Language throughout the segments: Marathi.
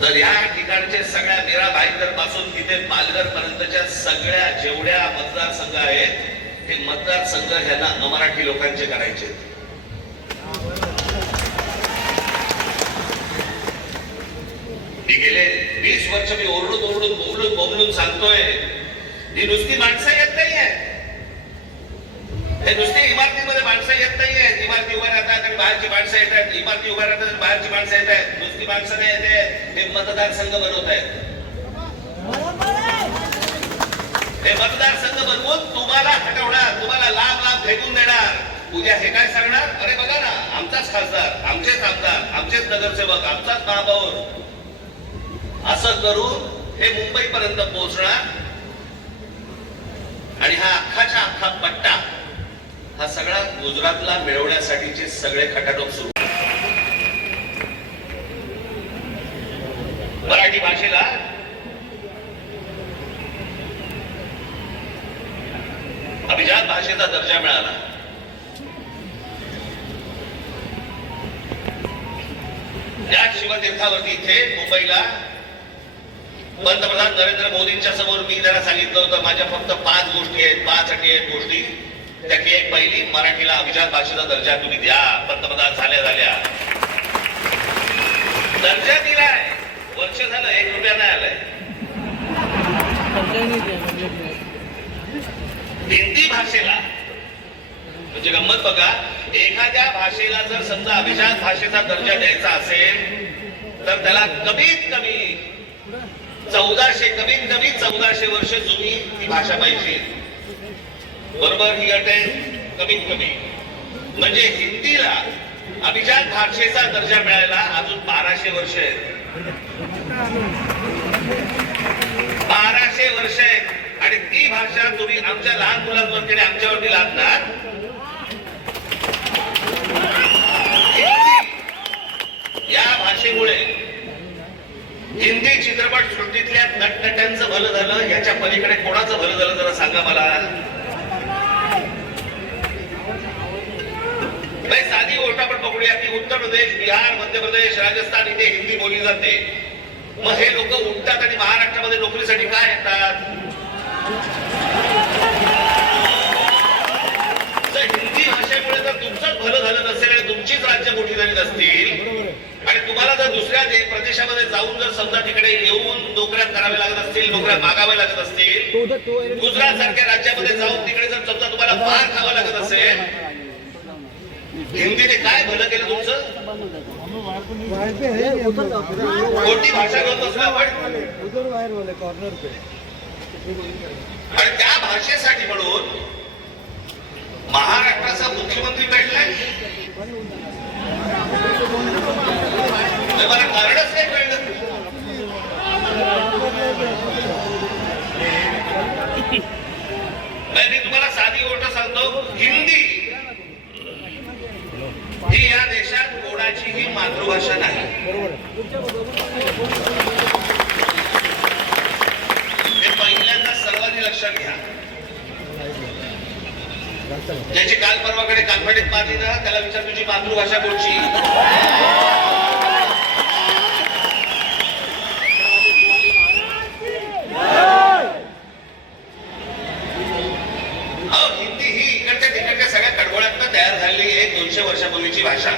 तर या ठिकाणचे सगळ्या मीरा भाईंदरपासून तिथे पालघर पर्यंतच्या सगळ्या जेवढ्या मतदारसंघ आहेत हे मतदारसंघ ह्यांना अमराठी लोकांचे करायचे मी गेले वीस वर्ष मी ओरडून ओरडून बोलून बोलून सांगतोय ही नुसती माणसं येत नाहीये. हे नुसती इमारतीमध्ये माणसं येत नाहीये. इमारती उभ्या राहतात आणि बाहेरची माणसं येत आहेत. इमारती उभ्या राहतात बाहेरची माणसं येत आहेत. नुसती माणसं नाही येते हे मतदारसंघ बनवत आहेत. हे मतदारसंघ बनवून तुम्हाला हटवणार तुम्हाला लाभ लाभ फेकून देणार. उद्या हे काय सांगणार? अरे बघा ना आमचाच खासदार आमचेच आमदार आमचेच नगरसेवक आमचाच महापौर. असं करून हे मुंबईपर्यंत पोहोचणार. आणि हा अख्खाच्या अख्खा पट्टा हा सगळा गुजरातला मिळवण्यासाठीचे सगळे खटाटोप सुरू. मराठी भाषेला अभिजात भाषेचा दर्जा मिळाला. या शिवतीर्थावरती इथे मुंबईला पंतप्रधान नरेंद्र मोदींच्या समोर मी त्यांना सांगितलं होतं माझ्या फक्त पाच गोष्टी आहेत पाच अटी आहेत गोष्टी. त्यातली एक पहिली मराठीला अभिजात भाषेचा दर्जा तुम्ही द्या. पंतप्रधान झाल्या झाल्या. दर्जा दिलाय. वर्ष झालं एक रुपया नाही आलाय. हिंदी भाषेला म्हणजे गंमत बघा एखाद्या भाषेला जर समजा अभिजात भाषेचा दर्जा द्यायचा असेल तर त्याला कमीत कमी चौदाशे कमीत कमी चौदाशे वर्ष जुनी ती भाषा पाहिजे. बरोबर ही अटेन कमीत कमी म्हणजे हिंदीला अभिजात भाषेचा दर्जा मिळायला अजून बाराशे वर्ष आहेत. बाराशे वर्ष आहेत. आणि ती भाषा तुम्ही आमच्या लहान मुलांवरती आमच्यावरती लादणार. या भाषेमुळे हिंदी चित्रपट सृष्टीतल्या नटनट्यांचं भलं झालं याच्या पलीकडे कोणाचं भलं झालं जरा सांगा मला. नाही, साधी गोष्ट आपण बघूया की उत्तर प्रदेश बिहार मध्य प्रदेश राजस्थान इथे हिंदी बोलली जाते. मग हे लोक उठतात आणि महाराष्ट्रामध्ये नोकरीसाठी काय येतात? हिंदी भाषेमुळे जर तुमचंच भलं झालं नसेल आणि तुमचीच राज्य मोठी झाली नसतील. आणि तुम्हाला जर दुसऱ्या प्रदेशामध्ये जाऊन जर समजा तिकडे येऊन नोकऱ्या कराव्या लागत असतील नोकऱ्या मागाव्या लागत असतील गुजरात सारख्या राज्यामध्ये जाऊन तिकडे जर समजा तुम्हाला मार खावा लागत असेल हिंदीने काय भलं केलं तुमचं? कोणती भाषा करत बसलो आपण. आणि त्या भाषेसाठी म्हणून महाराष्ट्राचा मुख्यमंत्री भेटलाय. मला कारणच नाही कळलं. नाही, मी तुम्हाला साधी गोष्ट सांगतो. हिंदी ही या देशात कोणाचीही मातृभाषा नाही. हे पहिल्यांदा सर्वांनी लक्षात घ्या. ज्याची काल परवाकडे कानफडीत मारली ना त्याला विचार तुझी मातृभाषा कोणची अहो, हिंदी ही इकडच्या तिकडच्या सगळ्या कडबोळ्यातनं तयार झालेली एक दोनशे वर्षापूर्वीची भाषा.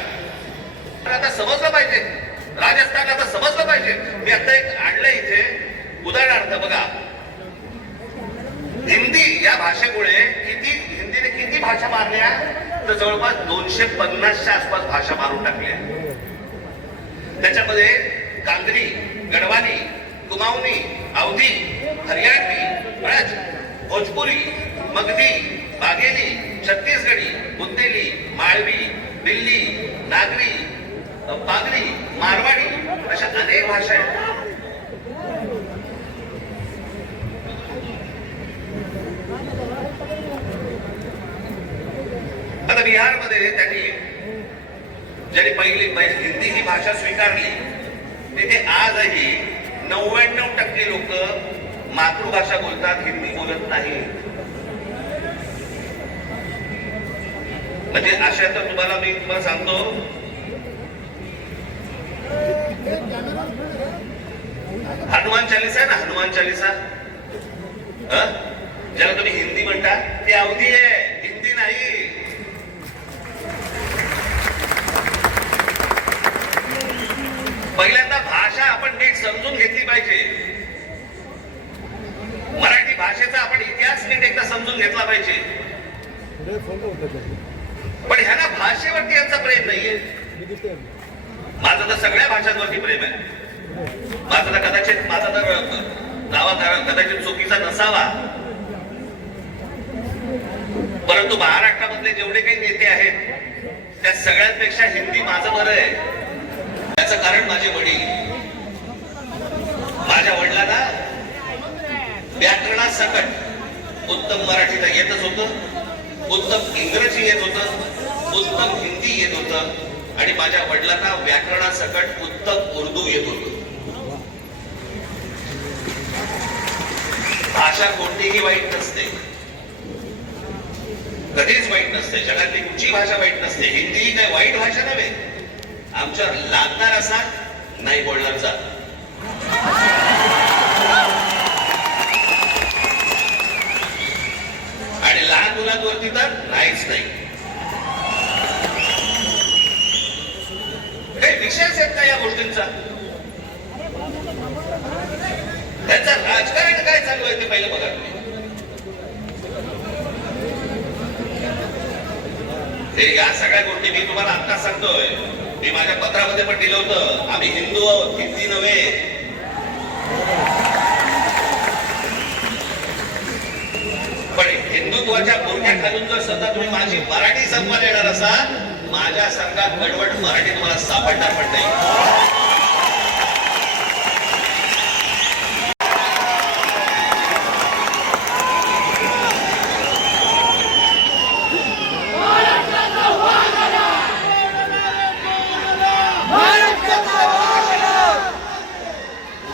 तर आता समजलं पाहिजे. राजस्थान आता समजलं पाहिजे. मी आता एक आणलं इथे. उदाहरणार्थ बघा. हिंदी या भाषेमुळे किती हिंदीने किती भाषा मारल्या तर जवळपास दोनशे पन्नासच्या आसपास भाषा मारून टाकल्या त्याच्यामध्ये कांगरी गडवानी कुमाऊनी अवधी हरियाणवी ब्रज भोजपुरी मगधी बाघेली छत्तीसगडी बुंदेली माळवी दिल्ली नागरी पागरी मारवाडी अशा अनेक भाषा आहेत. आता बिहारमध्ये त्यांनी ज्यांनी पहिली हिंदी ही भाषा स्वीकारली तिथे आजही नव्याण्णव टक्के लोक मातृभाषा बोलतात हिंदी बोलत नाही म्हणजे अशा तर तुम्हाला मी तुम्हाला सांगतो. हनुमान चालीसा आहे ना हनुमान चालीसा? ज्याला तुम्ही हिंदी म्हणता ती अवधी आहे हिंदी नाही. पहिल्यांदा भाषा आपण नीट समजून घेतली पाहिजे. मराठी भाषेचा आपण इतिहास नीट एकदा समजून घेतला पाहिजे. पण ह्याला भाषेवरती यांचा प्रेम नाहीये. मी माझं तर सगळ्या भाषांवरती प्रेम आहे. माझं तर कदाचित माझा तर दावा कदाचित चुकीचा नसावा. परंतु महाराष्ट्रामधले जेवढे काही नेते आहेत त्या सगळ्यांपेक्षा हिंदी माझं बरं आहे. त्याचं कारण माझे वडील. माझ्या वडिलांना व्याकरणासकट उत्तम मराठीला येतच होतं. उत्तम इंग्रजी येत होतं उत्तम हिंदी येत होतं आणि माझ्या वडिलांना व्याकरणासकट उत्तम उर्दू येत होतं. भाषा कोणतीही वाईट नसते. कधीच वाईट नसते. जगातली कुठची भाषा वाईट नसते. हिंदी ही काही वाईट भाषा नव्हे. आमच्यावर लागणार असा नाही बोलणार चा लहान तर नाहीच नाही. काही विषयच आहेत का या गोष्टींचा? त्यांचं राजकारण काय चालू आहे ते पहिलं बघा तुम्ही. हे या सगळ्या गोष्टी मी तुम्हाला आता सांगतोय. मी माझ्या पत्रामध्ये पण दिलं होतं. आम्ही हिंदू आहोत हिंदी नव्हे. पण हिंदुत्वाच्या खालून जर सध्या तुम्ही माझी मराठी संपवायला येणार असाल माझ्यासारखा गडबड मराठी तुम्हाला सापडणार पण नाही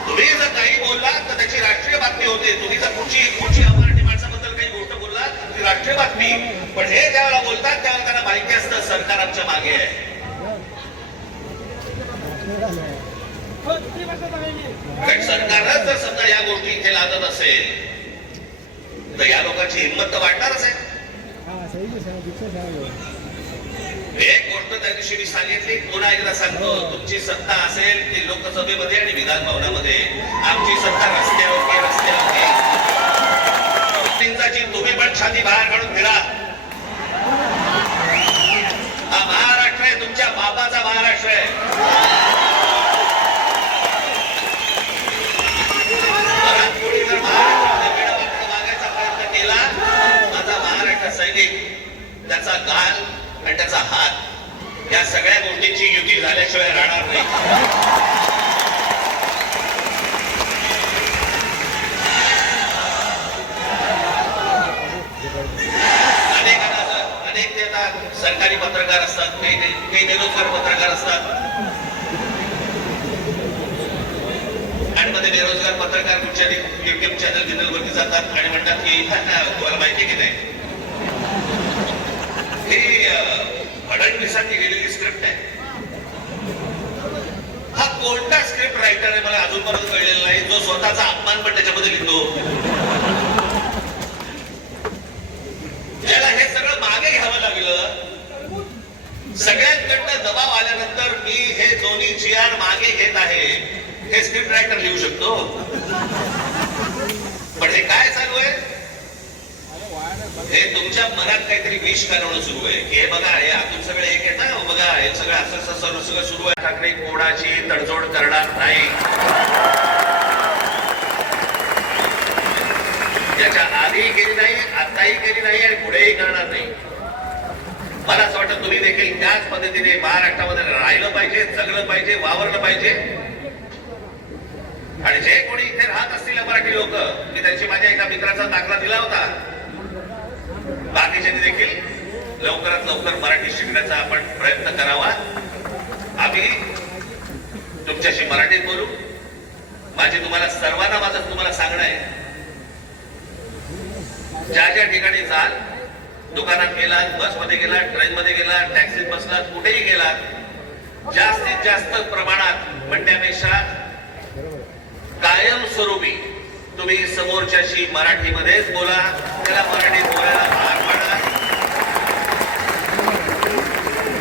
तुम्ही जर काही बोललात तर त्याची राष्ट्रीय बातमी होते तुम्ही जर कुठची कुठची अमराठी माणसाबद्दल काही गोष्ट बोललात तर ती राष्ट्रीय बातमी पण हे ज्यावेळेला बोलतात त्यावेळेला त्यांना माहिती असतं सरकार आमच्या मागे आहे. कारण सरकारच जर समजा या गोष्टी इथे लादत असेल तर या लोकांची हिंमत तर वाढणारच आहे. एक गोष्ट त्या दिवशी मी सांगितली पुन्हा एकदा सांगतो तुमची सत्ता असेल ती लोकसभेमध्ये आणि विधान भवनामध्ये आमची सत्ता रस्त्यावरती रस्त्यावरती. तुम्ही पण छाती बाहेर काढून फिरा हा महाराष्ट्र आहे तुमच्या बापाचा महाराष्ट्र आहे मला कोणी जर महाराष्ट्रामध्ये वेडावाकडं वागायचा प्रयत्न केला माझा शारीरिक त्याचा गाल आणि त्याचा हात या सगळ्या गोष्टींची युती झाल्याशिवाय राहणार नाही. अनेक ते आता सरकारी पत्रकार असतात काही काही बेरोजगार पत्रकार असतात. आणि मध्ये बेरोजगार पत्रकार कुठच्या युट्यूब चॅनल बिनल वरती जातात आणि म्हणतात की तुम्हाला माहिती की नाही? ही फडणवीसांनी लिहिलेली स्क्रिप्ट आहे. हा कोणता स्क्रिप्ट रायटर आहे मला अजूनपर्यंत कळलेला नाही. जो स्वतःचा अपमान पण त्याच्यामध्ये लिहितो. ज्याला हे सगळं मागे घ्यावं लागलं सगळ्यांकडनं दबाव आल्यानंतर मी हे दोन्ही जी आर मागे घेत आहे हे स्क्रिप्ट रायटर लिहू शकतो. पण हे काय चालू आहे? हे तुमच्या मनात काहीतरी विष घालवणं सुरू आहे. की हे बघा हे आतून सगळे एक येत ना? हो बघा हे सगळं असं असं सर्व सगळं सुरू आहे. ठाकरे कोणाची तडजोड करणार नाही. त्याच्या आधीही केली नाही आताही केली नाही आणि पुढेही करणार नाही. मला असं वाटतं तुम्ही देखील त्याच पद्धतीने महाराष्ट्रामध्ये राहिलं पाहिजे जगलं पाहिजे वावरलं पाहिजे. आणि जे कोणी इथे राहत असतील मराठी लोक मी त्यांची माझ्या एका मित्राचा दाखला दिला होता. बाकीच्यांनी देखील लवकरात लवकर मराठी शिकण्याचा आपण प्रयत्न करावा. आम्ही तुमच्याशी मराठीत बोलू. माझी तुम्हाला सर्वांना माझं तुम्हाला सांगणं आहे. ज्या ज्या ठिकाणी जाल दुकानात गेलात बसमध्ये गेलात ट्रेनमध्ये गेलात टॅक्सीत बसला कुठेही गेलात जास्तीत जास्त प्रमाणात म्हणण्यापेक्षा कायमस्वरूपी तुम्ही समोरच्याशी मराठीमध्येच बोला. त्याला मराठीत बोलायला भाग पाडा.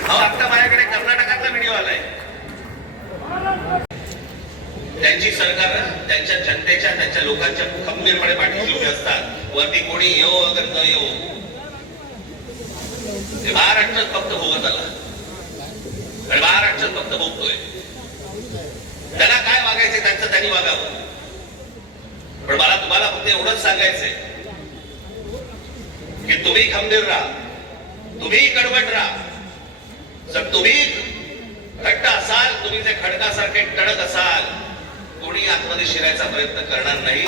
अहो आता माझ्याकडे कर्नाटकातला व्हिडिओ आलाय. त्यांची सरकार त्यांच्या जनतेच्या त्यांच्या लोकांच्या खंबीरपणे पाठीशी उभी असतात. वरती कोणी येऊ अगर न येऊ महाराष्ट्रात फक्त भोगत आला. महाराष्ट्रात फक्त भोगतोय. त्याला काय वागायचं त्यांचं त्यांनी वागावं. पण मला तुम्हाला फक्त एवढंच सांगायचंय की तुम्ही खंबीर राहा. तुम्ही कडवट राहा. जर तुम्ही घट्ट असाल तुम्ही जे खडकासारखे कडक असाल कोणी आतमध्ये शिरायचा प्रयत्न करणार नाही.